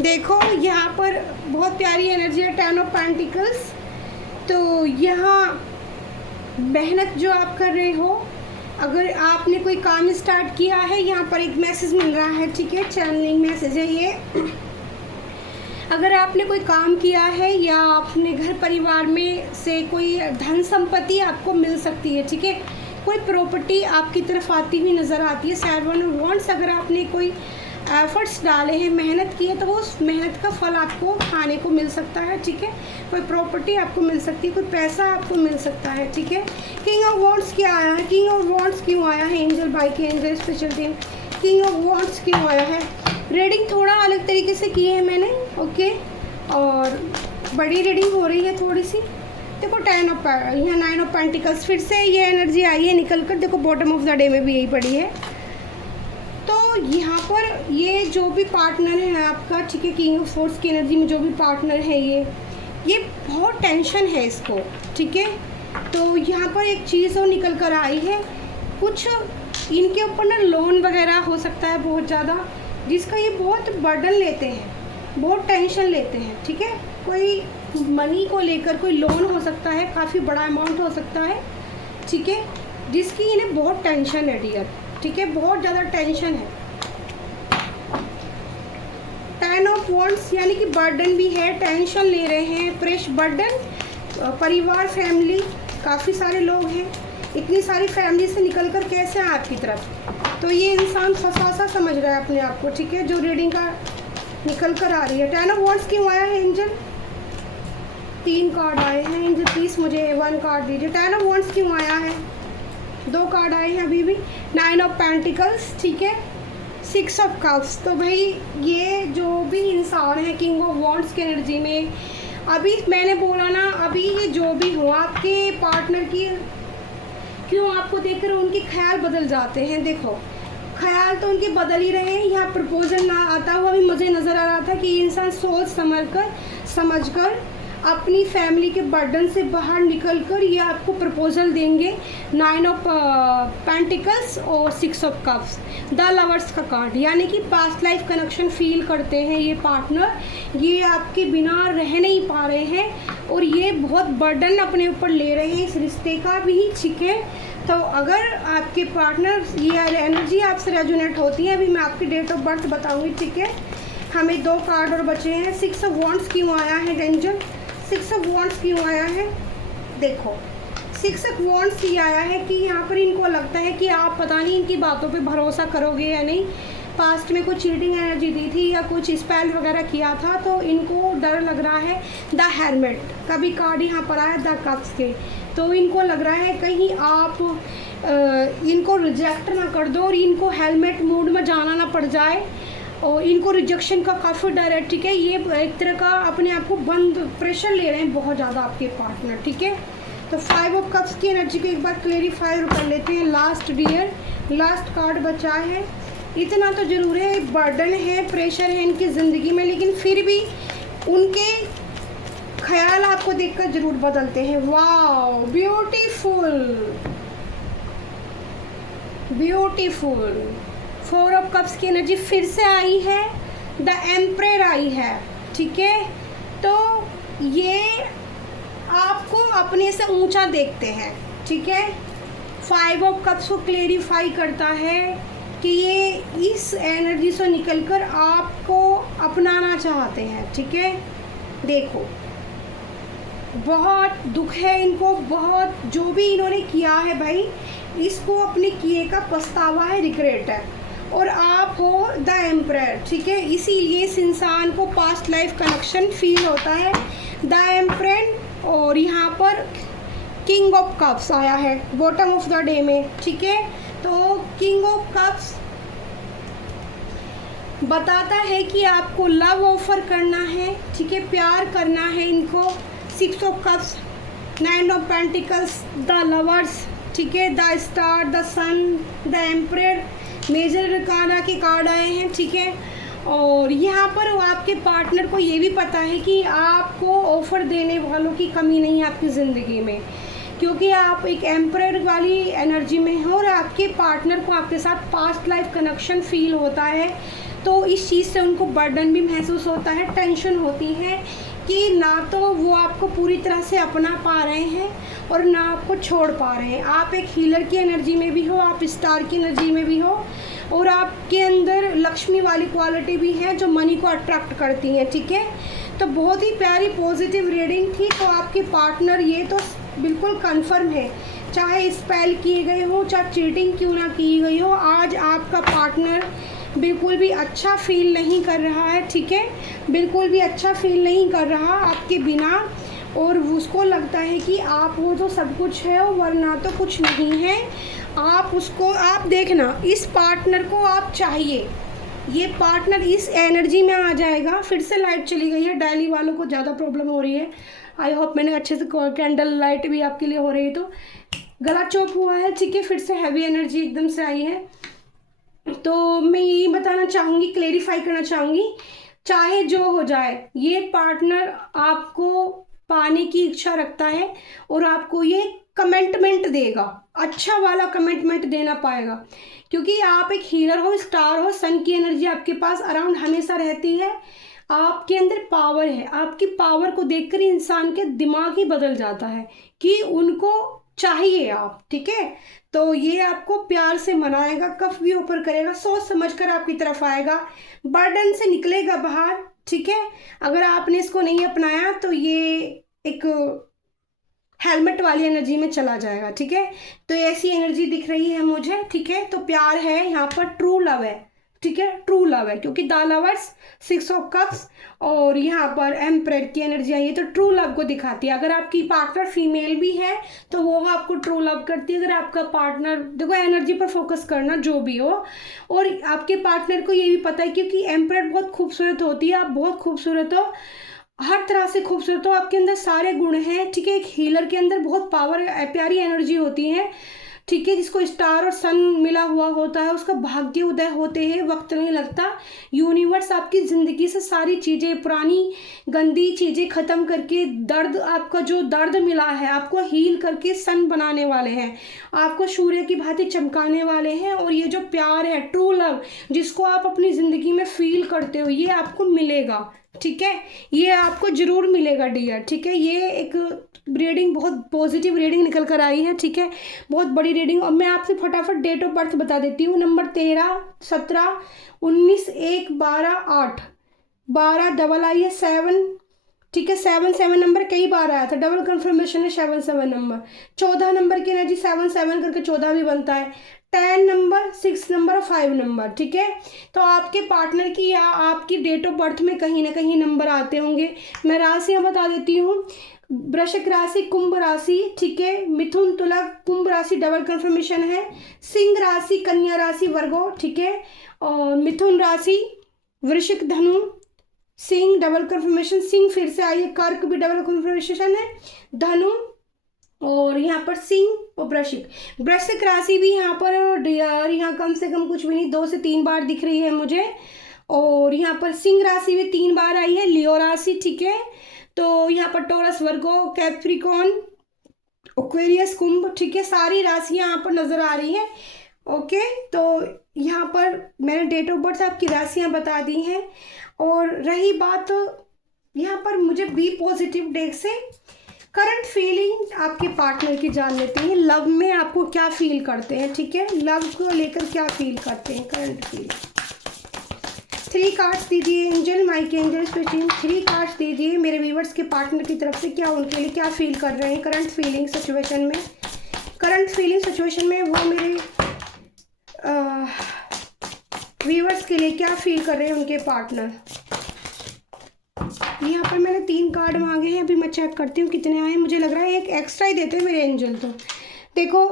देखो। यहाँ पर बहुत प्यारी एनर्जी है, 10 ऑफ पेंटिकल्स। तो यहाँ मेहनत जो आप कर रहे हो, अगर आपने कोई काम स्टार्ट किया है, यहाँ पर एक मैसेज मिल रहा है, ठीक है, चैनलिंग मैसेज है ये। अगर आपने कोई काम किया है या अपने घर परिवार में से कोई धन संपत्ति आपको मिल सकती है, ठीक है, कोई प्रॉपर्टी आपकी तरफ आती हुई नज़र आती है। 7 ऑफ वॉन्ड्स, अगर आपने कोई एफर्ट्स डाले हैं, मेहनत की है, तो वो उस मेहनत का फल आपको खाने को मिल सकता है, ठीक है। कोई प्रॉपर्टी आपको मिल सकती है, कोई पैसा आपको मिल सकता है, ठीक है। किंग ऑफ वॉन्ड्स क्या आया है? किंग ऑफ वॉन्ड्स क्यों आया है एंजल बाई के angel special team? King of wands क्यों आया है? रीडिंग थोड़ा अलग तरीके से की है मैंने, ओके, और बड़ी रीडिंग हो रही है थोड़ी सी। देखो 10 ऑफ यहाँ 9 ऑफ पेंटिकल्स, फिर से ये एनर्जी आई है निकल कर। देखो बॉटम ऑफ द डे में भी यही पड़ी है। तो यहाँ पर ये जो भी पार्टनर है आपका, ठीक है, किंग ऑफ सोर्स की एनर्जी में जो भी पार्टनर है ये बहुत टेंशन है इसको, ठीक है। तो यहाँ पर एक चीज़ और निकल कर आई है, कुछ इनके ऊपर ना लोन वगैरह हो सकता है बहुत ज़्यादा, जिसका ये बहुत बर्डन लेते हैं, बहुत टेंशन लेते हैं, ठीक है। कोई मनी को लेकर कोई लोन हो सकता है, काफ़ी बड़ा अमाउंट हो सकता है, ठीक है, जिसकी इन्हें बहुत टेंशन है डियर, ठीक है, बहुत ज़्यादा टेंशन है। 10 ऑफ वॉन्ड्स यानी कि बर्डन भी है, टेंशन ले रहे हैं, प्रेश बर्डन, परिवार, फैमिली, काफ़ी सारे लोग हैं, इतनी सारी फैमिली से निकल कर कैसे आए आपकी तरफ। तो ये इंसान फंसा सा समझ रहा है अपने आप को, ठीक है, जो रीडिंग का निकल कर आ रही है। 10 ऑफ वॉन्ड्स क्यों आया है एंजल? 3 कार्ड आए हैं एंजल, प्लीज़ मुझे 1 कार्ड दीजिए। 10 ऑफ वॉन्ड्स क्यों आया है? 2 कार्ड आए हैं अभी भी। 9 ऑफ पेंटिकल्स, ठीक है, 6 ऑफ कप्स। तो भाई ये जो भी इंसान है किंग ऑफ वॉन्ड्स की एनर्जी में, अभी मैंने बोला ना, अभी ये जो भी हो आपके पार्टनर की, क्यों आपको देखकर उनके ख्याल बदल जाते हैं। देखो ख्याल तो उनके बदल ही रहे हैं। यहाँ प्रपोजल ना आता हुआ भी मुझे नज़र आ रहा था कि ये इंसान सोच समझ कर अपनी फैमिली के बर्डन से बाहर निकलकर ये आपको प्रपोजल देंगे। 9 ऑफ पेंटिकल्स और 6 ऑफ कप्स, द लवर्स का कार्ड, यानी कि पास्ट लाइफ कनेक्शन फील करते हैं ये पार्टनर, ये आपके बिना रह नहीं पा रहे हैं और ये बहुत बर्डन अपने ऊपर ले रहे हैं इस रिश्ते का भी, ठीक है। तो अगर आपके पार्टनर ये एनर्जी आपसे रेजोनेट होती है, अभी मैं आपकी डेट ऑफ बर्थ बताऊँगी, ठीक है। हमें 2 कार्ड और बचे हैं। 6 ऑफ वॉन्ड्स क्यों आया है एंजल? 6 ऑफ वॉन्ड्स क्यों आया है? देखो 6 ऑफ वॉन्ड्स ये आया है कि यहाँ पर इनको लगता है कि आप पता नहीं इनकी बातों पे भरोसा करोगे या नहीं। पास्ट में कुछ चीटिंग एनर्जी दी थी या कुछ स्पेल वगैरह किया था, तो इनको डर लग रहा है। द हेलमेट का भी कार्ड यहाँ पर आया, द कप्स के। तो इनको लग रहा है कहीं आप इनको रिजेक्ट ना कर दो और इनको हेलमेट मोड में जाना ना पड़ जाए, और इनको रिजेक्शन का काफ़ी डर है, ठीक है। ये एक तरह का अपने आप को बंद प्रेशर ले रहे हैं बहुत ज़्यादा आपके पार्टनर, ठीक है। तो 5 ऑफ कप्स की एनर्जी को एक बार क्लेरिफाई कर लेते हैं। लास्ट डियर, लास्ट कार्ड बचा है। इतना तो ज़रूर है, बर्डन है, प्रेशर है इनकी ज़िंदगी में, लेकिन फिर भी उनके ख्याल आपको देखकर ज़रूर बदलते हैं। Wow, beautiful beautiful. 4 of cups की एनर्जी फिर से आई है, द एम्परर आई है, ठीक है। तो ये आपको अपने से ऊंचा देखते हैं, ठीक है। 5 ऑफ कप्स को क्लेरिफाई करता है कि ये इस एनर्जी से निकलकर आपको अपनाना चाहते हैं, ठीक है। देखो बहुत दुख है इनको, बहुत जो भी इन्होंने किया है भाई, इसको अपने किए का पछतावा है, रिग्रेट है। और आप हो द एम्परर, ठीक है, इसीलिए इस इंसान को पास्ट लाइफ कनेक्शन फील होता है, द एम्परर। और यहाँ पर किंग ऑफ कप्स आया है बॉटम ऑफ द डे में, ठीक है। तो किंग ऑफ कप्स बताता है कि आपको लव ऑफर करना है, ठीक है, प्यार करना है इनको। 6 of cups, 9 of pentacles, the lovers, ठीक है, the star, the sun, the emperor, major arcana के कार्ड आए हैं, ठीक है। और यहाँ पर आपके पार्टनर को ये भी पता है कि आपको ऑफ़र देने वालों की कमी नहीं है आपकी ज़िंदगी में। क्योंकि आप एक एम्परर वाली एनर्जी में हो और आपके पार्टनर को आपके साथ पास्ट लाइफ कनेक्शन फील होता है, तो इस चीज़ से उनको बर्डन भी महसूस होता है, टेंशन होती है कि ना तो वो आपको पूरी तरह से अपना पा रहे हैं और ना आपको छोड़ पा रहे हैं। आप एक हीलर की एनर्जी में भी हो, आप स्टार की एनर्जी में भी हो, और आपके अंदर लक्ष्मी वाली क्वालिटी भी है जो मनी को अट्रैक्ट करती है, ठीक है। तो बहुत ही प्यारी पॉजिटिव रीडिंग थी। तो आपके पार्टनर, ये तो बिल्कुल कंफर्म है, चाहे स्पेल किए गए हो, चाहे चीटिंग क्यों ना की गई हो, आज आपका पार्टनर बिल्कुल भी अच्छा फील नहीं कर रहा है, ठीक है। बिल्कुल भी अच्छा फील नहीं कर रहा आपके बिना, और उसको लगता है कि आप वो तो सब कुछ है वरना तो कुछ नहीं है। आप उसको, आप देखना, इस पार्टनर को आप चाहिए, ये पार्टनर इस एनर्जी में आ जाएगा। फिर से लाइट चली गई है, डेली वालों को ज़्यादा प्रॉब्लम हो रही है। आई होप मैंने अच्छे से कैंडल लाइट भी आपके लिए हो रही है। तो गला चौक हुआ है, ठीक है, फिर से हैवी एनर्जी एकदम से आई है। तो मैं यही बताना चाहूँगी, क्लेरिफाई करना चाहूँगी, चाहे जो हो जाए, ये पार्टनर आपको पाने की इच्छा रखता है और आपको ये कमिटमेंट देगा, अच्छा वाला कमिटमेंट देना पाएगा, क्योंकि आप एक हीलर हो, स्टार हो, सन की एनर्जी आपके पास अराउंड हमेशा रहती है। आपके अंदर पावर है, आपकी पावर को देखकर इंसान के दिमाग ही बदल जाता है कि उनको चाहिए आप, ठीक है। तो ये आपको प्यार से मनाएगा, कफ भी ऊपर करेगा, सोच समझकर आपकी तरफ आएगा, बर्डन से निकलेगा बाहर, ठीक है। अगर आपने इसको नहीं अपनाया तो ये एक हेलमेट वाली एनर्जी में चला जाएगा, ठीक है। तो ऐसी एनर्जी दिख रही है मुझे, ठीक है। तो प्यार है यहाँ पर, ट्रू लव है, ठीक है, ट्रू लव है, क्योंकि द लवर्स, 6 ऑफ कप्स और यहाँ पर एम्परर की एनर्जी आई है, तो ट्रू लव को दिखाती है। अगर आपकी पार्टनर फीमेल भी है तो वो आपको ट्रू लव करती है। अगर आपका पार्टनर, देखो एनर्जी पर फोकस करना जो भी हो, और आपके पार्टनर को ये भी पता है, क्योंकि एम्परर बहुत खूबसूरत होती है, आप बहुत खूबसूरत हो, हर तरह से खूबसूरत हो, आपके अंदर सारे गुण हैं, ठीक है। एक हीलर के अंदर बहुत पावर, प्यारी एनर्जी होती है, ठीक है। जिसको स्टार और सन मिला हुआ होता है उसका भाग्य उदय होते हैं, वक्त नहीं लगता। यूनिवर्स आपकी ज़िंदगी से सारी चीज़ें, पुरानी गंदी चीज़ें ख़त्म करके, दर्द, आपका जो दर्द मिला है आपको हील करके सन बनाने वाले हैं, आपको सूर्य की भांति चमकाने वाले हैं। और ये जो प्यार है, ट्रू लव, जिसको आप अपनी ज़िंदगी में फील करते हो, ये आपको मिलेगा, ठीक है। ये आपको ज़रूर मिलेगा डियर, ठीक है। ये एक रीडिंग, बहुत पॉजिटिव रीडिंग निकल कर आई है, ठीक है, बहुत बड़ी रीडिंग। और मैं आपसे फटाफट डेट ऑफ बर्थ बता देती हूँ। नंबर 13, 17, 19, 1, 12, 8, 12 डबल आई है, 7, ठीक है। 7 नंबर कई बार आया था, डबल कंफर्मेशन है 7 नंबर। 14 नंबर की एनर्जी 7 करके 14 भी बनता है। 10 नंबर, 6 नंबर और 5 नंबर, ठीक है। तो आपके पार्टनर की या आपकी डेट ऑफ बर्थ में कहीं ना कहीं नंबर आते होंगे। मैं राशियाँ बता देती हूँ। वृश्चिक राशि, कुंभ राशि, ठीक है, मिथुन, तुला, कुंभ राशि डबल कंफर्मेशन है, सिंह राशि, कन्या राशि, वर्गो, ठीक है, और मिथुन राशि, वृश्चिक, धनु, सिंह डबल कंफर्मेशन, सिंह फिर से आई है, कर्क भी डबल कंफर्मेशन है, धनु, और यहाँ पर सिंह और वृश्चिक। वृश्चिक राशि भी यहाँ पर डियर, यहाँ कम से कम कुछ भी नहीं, 2 से 3 बार दिख रही है मुझे। और यहाँ पर सिंह राशि भी 3 बार आई है, लियो राशि, ठीक है। तो यहाँ पर टोरस, वर्गो, कैप्रिकॉन, एक्वेरियस, कुंभ, ठीक है, सारी राशियाँ यहाँ पर नजर आ रही हैं। ओके, तो यहाँ पर मैंने डेट ऑफ बर्थ आपकी राशियाँ बता दी हैं। और रही बात यहाँ पर, मुझे बी पॉजिटिव डेक से करंट फीलिंग आपके पार्टनर की जान लेते हैं। लव में आपको क्या फील करते हैं, ठीक है, लव को लेकर क्या फील करते हैं, करंट फीलिंग। 3 कार्ड्स दीजिए angel, Mike angel special 3 cards दीजिए मेरे व्यूवर्स के पार्टनर की तरफ से, क्या उनके लिए क्या फील कर रहे हैं करंट फीलिंग सिचुएशन में। करंट फीलिंग सिचुएशन में वो मेरे व्यूवर्स के लिए क्या फील कर रहे हैं उनके पार्टनर। यहाँ पर मैंने 3 कार्ड मांगे हैं, अभी मैं चेक करती हूँ कितने आए। मुझे लग रहा है एक एक्स्ट्रा ही देते हैं मेरे एंजल। तो देखो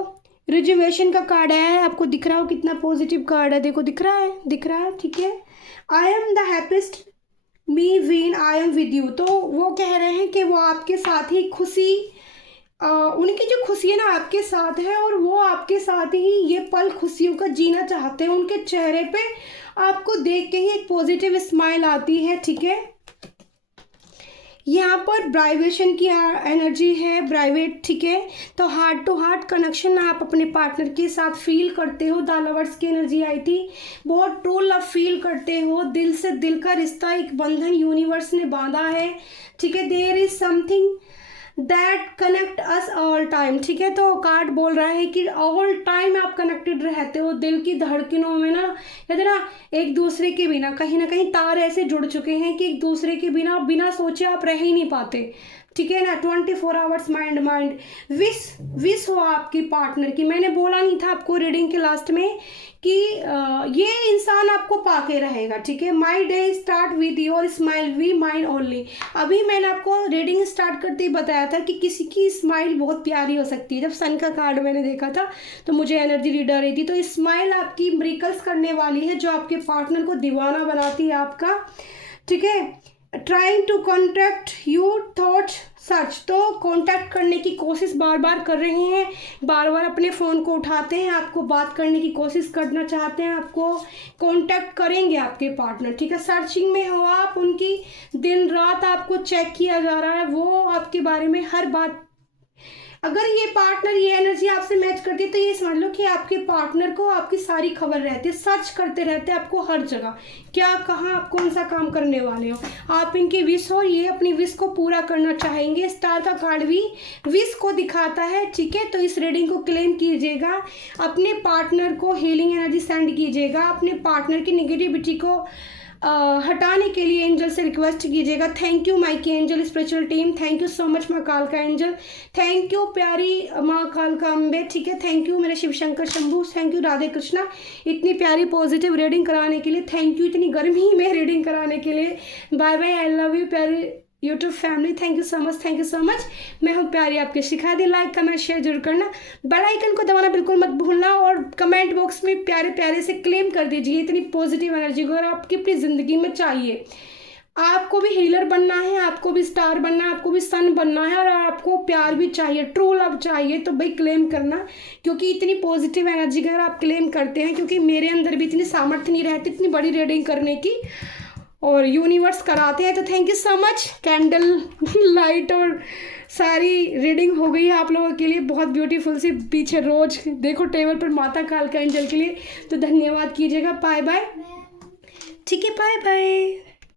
रिजर्वेशन का कार्ड आया है, आपको दिख रहा हो कितना पॉजिटिव कार्ड है, देखो दिख रहा है, ठीक है। I am the happiest me when I am with you. तो वो कह रहे हैं कि वो आपके साथ ही खुशी, उनकी जो खुशी है ना आपके साथ है, और वो आपके साथ ही ये पल खुशियों का जीना चाहते हैं। उनके चेहरे पे आपको देख के ही एक पॉजिटिव स्माइल आती है, ठीक है। यहाँ पर वाइब्रेशन की एनर्जी है, प्राइवेट, ठीक है। तो हार्ट टू हार्ट कनेक्शन आप अपने पार्टनर के साथ फील करते हो। द लवर्स की एनर्जी आई थी, बहुत ट्रू लव फील करते हो, दिल से दिल का रिश्ता, एक बंधन यूनिवर्स ने बांधा है, ठीक है। There is something that connect us all time, ठीक है। तो कार्ड बोल रहा है कि ऑल टाइम आप कनेक्टेड रहते हो, दिल की धड़कनों में ना, कहते ना एक दूसरे के बिना कहीं ना कहीं तार ऐसे जुड़ चुके हैं कि एक दूसरे के बिना बिना सोचे आप रह ही नहीं पाते, ठीक है ना। 24 आवर्स माइंड माइंड विश हो आपकी पार्टनर की। मैंने बोला नहीं था आपको रीडिंग के लास्ट में कि ये इंसान आपको पाके रहेगा, ठीक है। My day start with your smile we mind only. अभी मैंने आपको रीडिंग स्टार्ट करते ही बताया था कि किसी की स्माइल बहुत प्यारी हो सकती है। जब सन का कार्ड मैंने देखा था तो मुझे एनर्जी रीड आ रही थी। तो स्माइल आपकी मिरेकल्स करने वाली है, जो आपके पार्टनर को दीवाना बनाती है आपका, ठीक है। Trying to contact you thoughts search, तो कांटेक्ट करने की कोशिश बार बार कर रहे हैं, बार बार अपने फ़ोन को उठाते हैं, आपको बात करने की कोशिश करना चाहते हैं, आपको कांटेक्ट करेंगे आपके पार्टनर, ठीक है। सर्चिंग में हो आप उनकी, दिन रात आपको चेक किया जा रहा है, वो आपके बारे में हर बात। अगर ये पार्टनर ये एनर्जी आपसे मैच करती है तो ये समझ लो कि आपके पार्टनर को आपकी सारी खबर रहती है, सर्च करते रहते हैं आपको हर जगह, क्या कहाँ आप कौन सा काम करने वाले हो, आप इनकी विश हो, ये अपनी विश को पूरा करना चाहेंगे। स्टार का कार्ड भी विश को दिखाता है, ठीक है। तो इस रीडिंग को क्लेम कीजिएगा, अपने पार्टनर को हीलिंग एनर्जी सेंड कीजिएगा, अपने पार्टनर की नेगेटिविटी को हटाने के लिए एंजल से रिक्वेस्ट कीजिएगा। Thank you Mikey angel spiritual team, thank you so much माँ कालका एंजल, थैंक यू प्यारी माँ कालका अम्बे, ठीक है। थैंक यू मेरे शिव शंकर शंभू, थैंक यू राधे कृष्णा, इतनी प्यारी पॉजिटिव रीडिंग कराने के लिए, थैंक यू इतनी गर्मी में रीडिंग कराने के लिए। Bye bye, I love you प्यारी YouTube family, thank you so much, thank you so much. मैं हूँ प्यारी आपके Shikha di, like comment share जरूर करना, बेल आइकन को दबाना बिल्कुल मत भूलना, और कमेंट बॉक्स में प्यारे प्यारे से क्लेम कर दीजिए इतनी पॉजिटिव एनर्जी को, और आपकी अपनी ज़िंदगी में चाहिए। आपको भी हीलर बनना है, आपको भी स्टार बनना है, आपको भी सन बनना है, और आपको प्यार भी चाहिए, ट्रू लव चाहिए, तो भाई क्लेम करना, क्योंकि इतनी पॉजिटिव एनर्जी अगर आप क्लेम करते हैं, क्योंकि मेरे अंदर भी इतनी सामर्थ्य नहीं रहती इतनी बड़ी रीडिंग करने की, और यूनिवर्स कराते हैं। तो thank you so much. Candle light और सारी रीडिंग हो गई है आप लोगों के लिए, बहुत ब्यूटीफुल सी, पीछे रोज देखो टेबल पर माता कालका एंजल के लिए, तो धन्यवाद कीजिएगा। बाय बाय, ठीक है, बाय बाय।